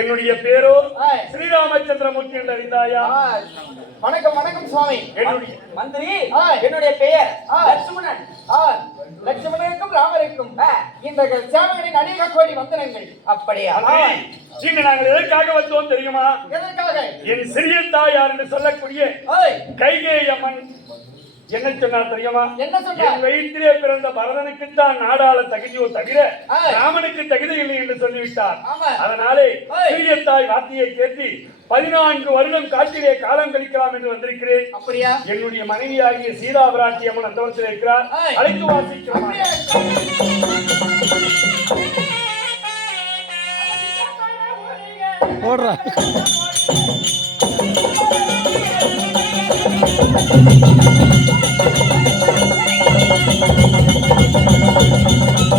என்னுடைய பேரோ. ஸ்ரீராமச்சந்திரமூர்த்தி என்று அறிந்தாயா ஆய். வணக்கம் வணக்கம் சுவாமி. என்னுடைய மந்திரி. என்னுடைய பெயர். லட்சுமணன். லட்சுமணனுக்கும் ராமருக்கும். இந்த சேவகனின் அநேக கோடி வந்தனங்கள். அப்படியா? இங்கு நாங்கள் எதற்காக வந்தோம் தெரியுமா? எதற்காக? என் சிறிய தாயார் என்று சொல்லக்கூடிய ஓய் கைகேயி அம்மன் என்ன சொன்னார் தெரியுமா என்ன சொன்னார்? என் வயிற்றிலே பிறந்த பரதனுக்குத்தான் நாடாள தகுதியோ தவிர. ராமனுக்கு தகுதி இல்லை என்று சொல்லிவிட்டார் ஆமா. அதனாலே. சிறிய தாய் வார்த்தையை கேட்டு பதினான்கு வருடம் காட்டிலே காலம் கழிக்கலாம் என்று வந்திருக்கிறேன் அப்படியா என்னுடைய மனைவியாகிய சீதா பிராட்டி அம்மன் அந்த இடத்தில் இருக்கிறார். அழைத்து வாசிக்கிறோம் அப்படியா ஓடுறா Thank you.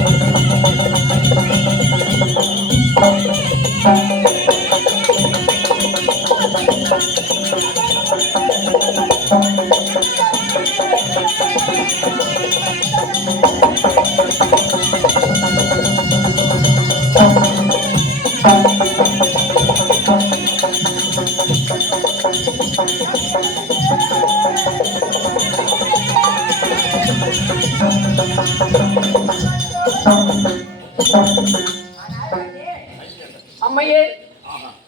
அம்மையே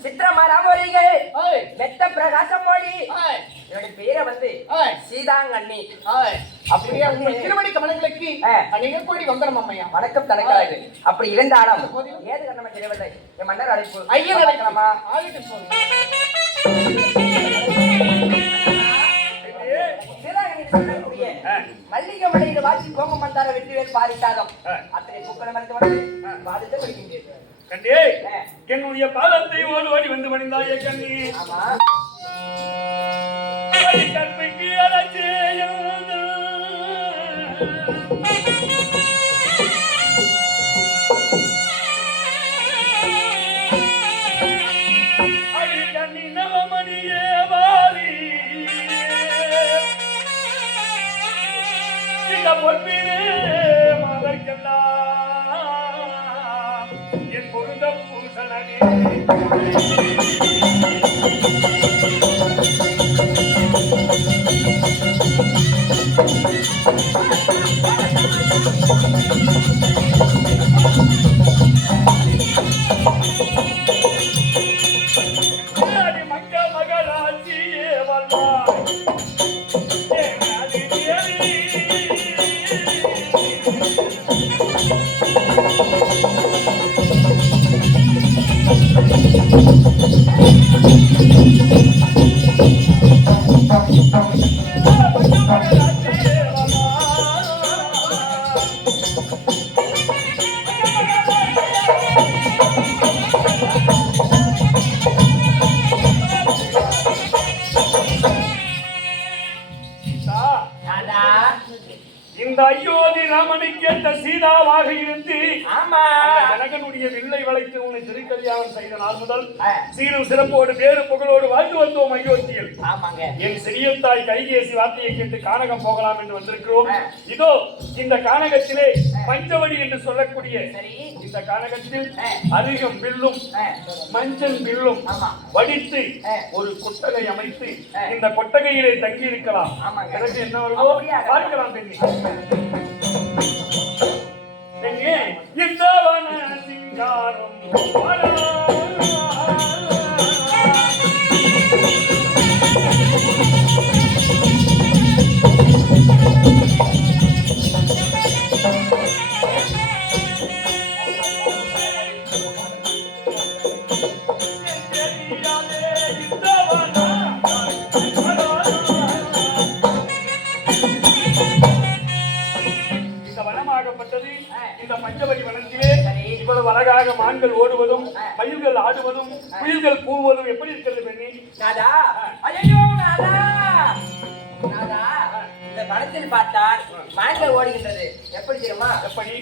சித்திரமா ராமவரிகை ஓய் மெத்த பிரகாசம் மோடி ஆய் என்னுடைய பேரை வந்து சீதாங்கண்ணி. அப்படியா உங்கள் திருமணி கமலங்களுக்கு. அநேக கோடி வந்தனம் அம்மையா. வணக்கம் தனக்காது அப்படி இருந்தாலும் ஏது கண்ணமா தெரியவில்லை? என் மன்னர் அழைப்பு அழைக்கலாமா சொல்லக்கூடிய. மல்லிகை மலையில் வாசி கோமம் மந்தார வெற்றிவேல் பாரிசாதம். அத்தனை பூக்களை மறைத்து வந்து பாதித்து படிக்கின்றேன் கண்டே ஆ. என்னுடைய பாதத்தை ஓடி ஓடி வந்து மணிந்தாயே கண்ணி ஆமா இந்த பொன்பிலே என் பொருந்த பூசணனே அடி மகராட்சியே வாழ்வாய். மகராட்சியே வாழ்வாய். இந்த அயோத்தி ராமனுக்கு ஏற்ற சீதாவாக இருந்து ஆமா அந்த ஜனகனுடைய வில்லை வளைத்து உன்னை திருக்கல்யாணம் செய்த நாள் முதல். சீரும் சிறப்போடு பேரு புகழோடு வாழ்ந்து வந்தோம் அயோத்தியில் என் சிறிய தாய் கைகேசி வார்த்தையை கேட்டு கானகம் போகலாம் என்று வந்திருக்கிறோம். இதோ இந்த கானகத்திலே பஞ்சவடி என்று சொல்லக்கூடிய இந்த கானகத்தில். அதிகம் வில்லும். மஞ்சள் வில்லும் ஆமா. வடித்து. ஒரு கொட்டகை அமைத்து. இந்த கொட்டகையிலே தங்கி இருக்கலாம். பிறகு என்ன அப்படியா? பார்க்கலாம் பெண்ணி பெண்ணே இந்த வன சிங்காரம் இந்த வனமாகப்பட்டது இந்த பஞ்சவடி வனத்திலே. இவ்வளவு அழகாக மான்கள் ஓடுவதும் மயில்கள் ஆடுவதும் குயில்கள் கூவுவதும் எப்படி இருக்கிறது பெண்ணி? நாதா ஐயோ நாதா நாதா இந்த படத்தில் பார்த்தால் மான்கள் ஓடுகின்றது. எப்படி தெரியுமா? எப்படி?